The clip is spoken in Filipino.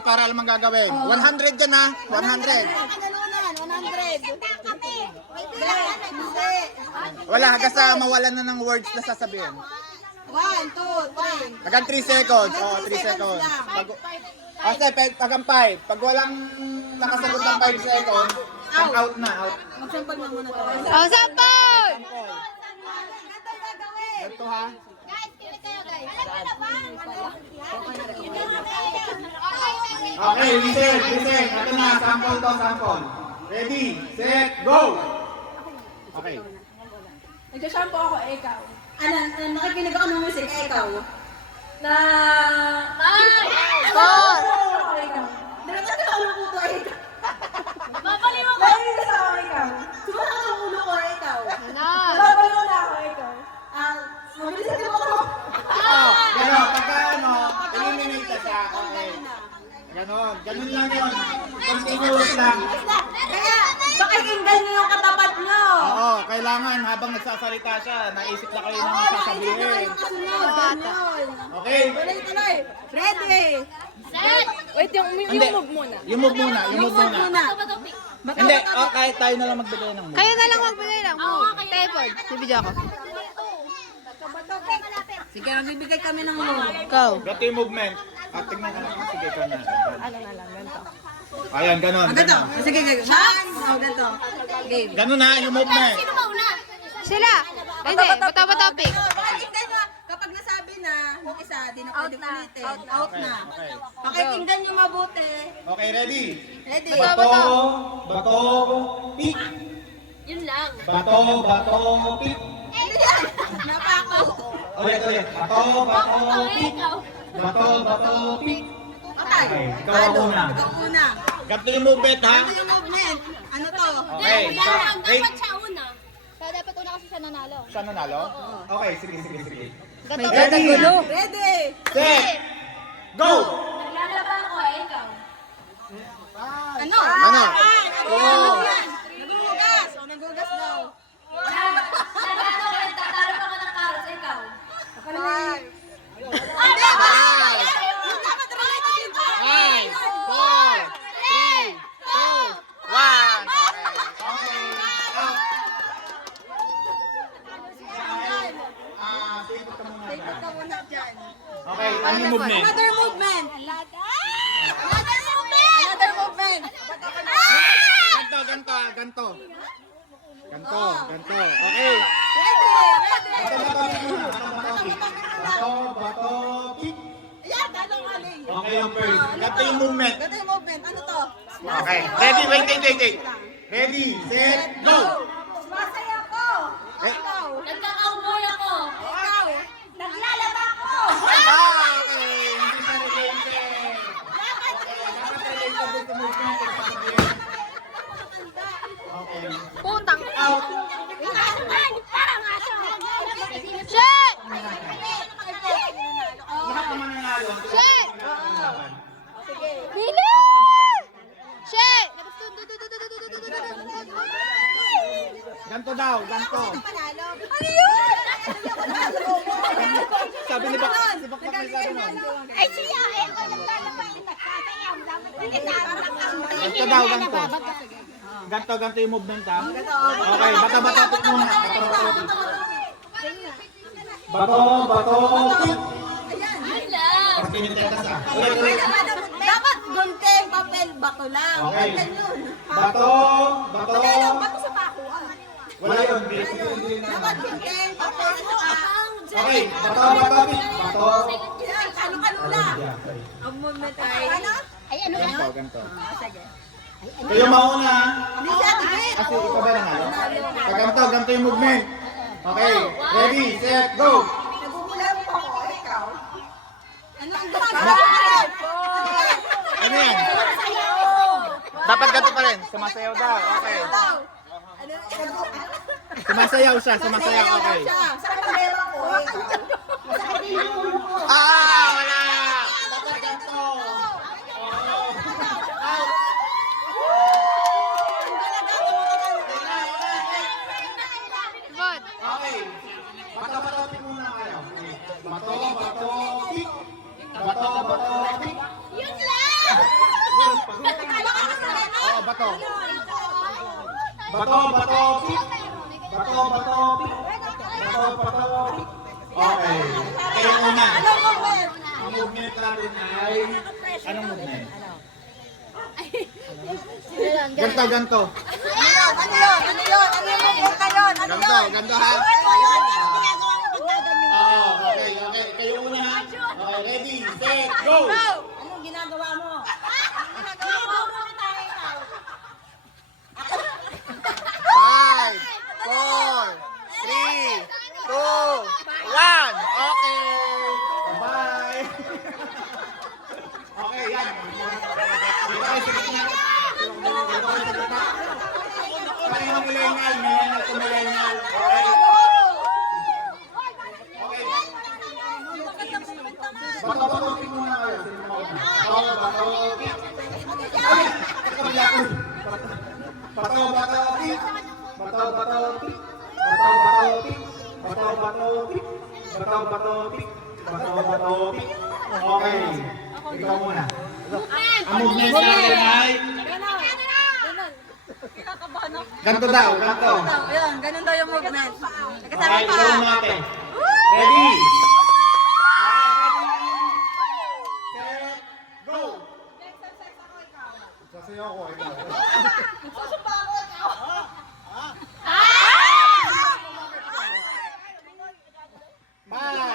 Para alam ang gagawin. 100 dyan ha. 100. Wala, hanggang sa mawalan na ng words na sasabihin. 1, 2, 3. Hanggang 3 seconds. Oo, 3 seconds. Hanggang 5. Pag walang nakasagot ng 5 seconds, pang out na. Out. Magsampal na muna tayo. Oh, sampol! Ito ha. Okay, listen. Ito na, sample to, sample. Ready, set, go! Okay. Nagsasampo ako, ikaw. Nakikinig ako ng music, ikaw. Na... Four! Nalatak ka ulo ko, ikaw. Mapaliwa ko! Narinig sa ako, ikaw. Sumatak ang ulo ko, ikaw. Mapaliwa na ako, ikaw. Mabilisan din ako. Pero pagka eliminate na siya. Okay. Ganon lang yun. Continuous lang. Kaya, pakikinggan niyo yung katapat niyo. Oo, kailangan habang nagsasalita siya, naisip na kayo ng sasabihin. Okay? Tuloy. Ready. Set! Wait, yung move muna. Yung move muna. Hindi, kahit tayo na lang magbigay ng move. Kayo na lang magbigay lang. Teleport. Si video ako. Sige, magbibigay kami ng move. Go. Gato yung movement. At tingnan ka lang. Sige, ikaw na. Ano na lang, ganito. Ayan, ganon. Ganito. Sige. Ganito. Game. Ganon na yung movement. Sila! Hindi, bata topic. Pakikinggan nyo. Kapag nasabi na, yung isa, di na pwede ulitin. Out na. Okay. Pakikinggan nyo mabuti. Okay, ready? Ready? Bato, pick. Yun lang. Bato, pick. Napako. Ulit. Bato, pick. Bato, pick. Okay. Okay, ikaw ang una. Ikaw una. Gato yung movement, ha? Ano yung movement? Ano to? Okay. Wait. siya una. Kaya dapat una kasi siya nanalo. Siya nanalo? Okay, sige. Ready? Ready? Set! Go! Naglalaban ko, ikaw. Ano? Ano? Nagugas. O, nagugas daw. Tatalo ako ng carrots, ikaw. Hindi, yung dapat related yun. 5, 4, 3, 2, 1. Take ka muna dyan. Okay, ano yung movement? Another movement. Ganto. Okay. Ready? Bato, pick. Ayan, tanong aling. Okay yung first. Ganto yung movement. Ganito yung movement. Ano to? Okay. Ready, wait. Ready, set, go! Masaya ko. Ikaw. Nagka-cowboy ako. Ikaw. Naglalaba ko. Okay. Hindi siya related. Dapat related sa movement. Okay. Puntang. Out. Parang aso. Shit! Lahat naman nanalo. Shit! Sige. Dili! Shit! Ganto daw, ganto. Panalo. Ano yun? Sabi ni Bakak may sabi nun. Ay, siya! Eh, ako naglalaba yung nagsasayaw. Ganto daw, ganto. Ganto yung movement ha. Okay, bata, pick muna. Bato, pick. Ayan. Pinitetas ah. Ulit. Dapat gunting, papel, bato lang. Okay. Ganyan yun. Bato. Bato sa pako. Wala yun. Dapat gunting, papel, saka. Okay, bato, pick. Bato. Yan, kano-kanula. Ang movement ay... Ano? Ay, ano yan? Ganto. Sige. Kayo mauna. Hindi siya, tigil. Kasi ikaw ba nanalo? Ganto yung movement. Okay, ready, set, go! Nagugulat po ako, ikaw. Ano ang gusto? Ano yan? Dapat ganto pa rin. Sumasayaw daw. Okay. Ano? Sumasayaw siya. Okay. Sa pagkera ko, ikaw. Wala! Dapat ganto. What? Okay. Bato, pick muna kayo. Bato, pick. Bato, pick. Yun lang! Bato, bato, pick. Bato, bato, pick. Bato, bato, pick. Okay. Kayo muna. Anong movement? Ang movement natin ay... Anong movement? Ganto, ganto. Ano yun? Ano yun? Ano yun? Ano yung movement na yun? Ano Ganto, yun? ganto ha? Ano yun? Ano ginagawa mo pag gaganyan? Oo, okay, okay. Kayo muna ha. Okay, ready, set, go! Anong ginagawa mo? Ginagawa mo? Five, four, three, two, one. Okay. Bye. Okay, yan. Dito kayo sa gitna. Dito kayo sa gitna. Parehong millennial, millennial to millennial. Okay. Okay. Bato-bato muna kayo. Sino mauna? Oo, bato. Ay, kabila ko. Bato, bato, tik. Bato, bato, tik. Bato, bato, tik. Bato, bato, tik. Bato, bato, tik. Bato, bato, tik. Okay. Ikaw muna. Ang movement natin ay... Ganto daw, ganto. Ayun, ganun daw yung movement. Nagkasama Okay, pa. ikaw natin. Ready? Set, go! Sasayaw ko, ikaw. Five,